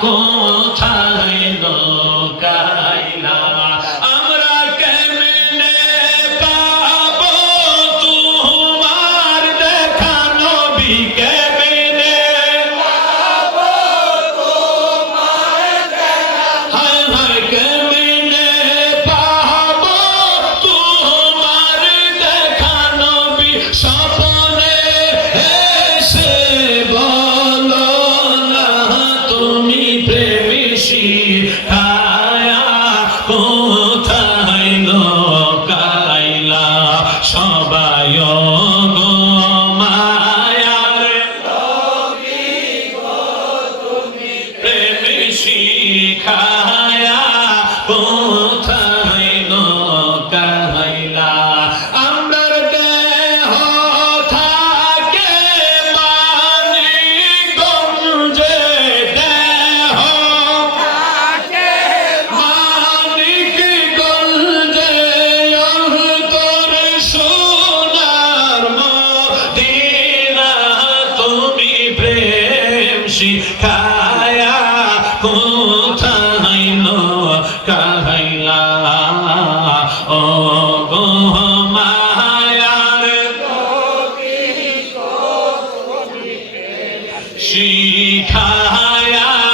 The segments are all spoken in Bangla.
কোথায় লোকাইলা প্রেমিসি কোথায় লোকাইলা সবাই গো শিখায়া কোথায় কাহাইলা ও গো মায়ার শিখায়া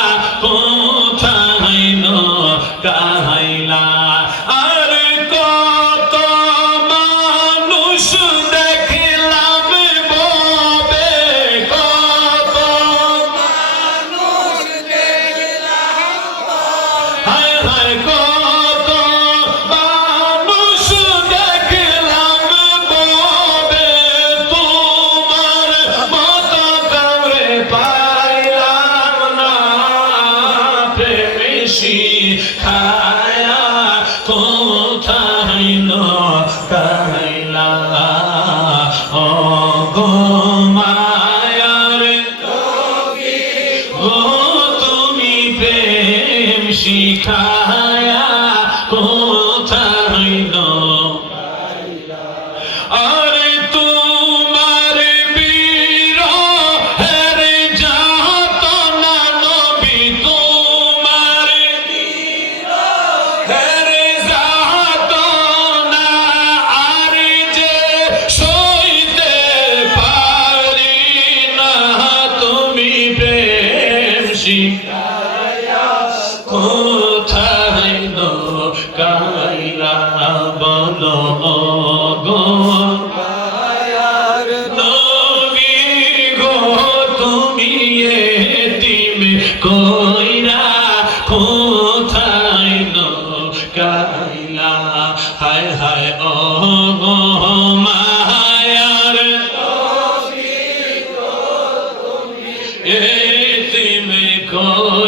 ও তুমি প্রেম শিখায়া কোথায় গো কাইরা বলো গো? নবী গো তুমি এতিমে কইরা কোথায় গো কাইলা হায় হায় ও গো মায়ার নবী গো তুমি এতিমে কইরা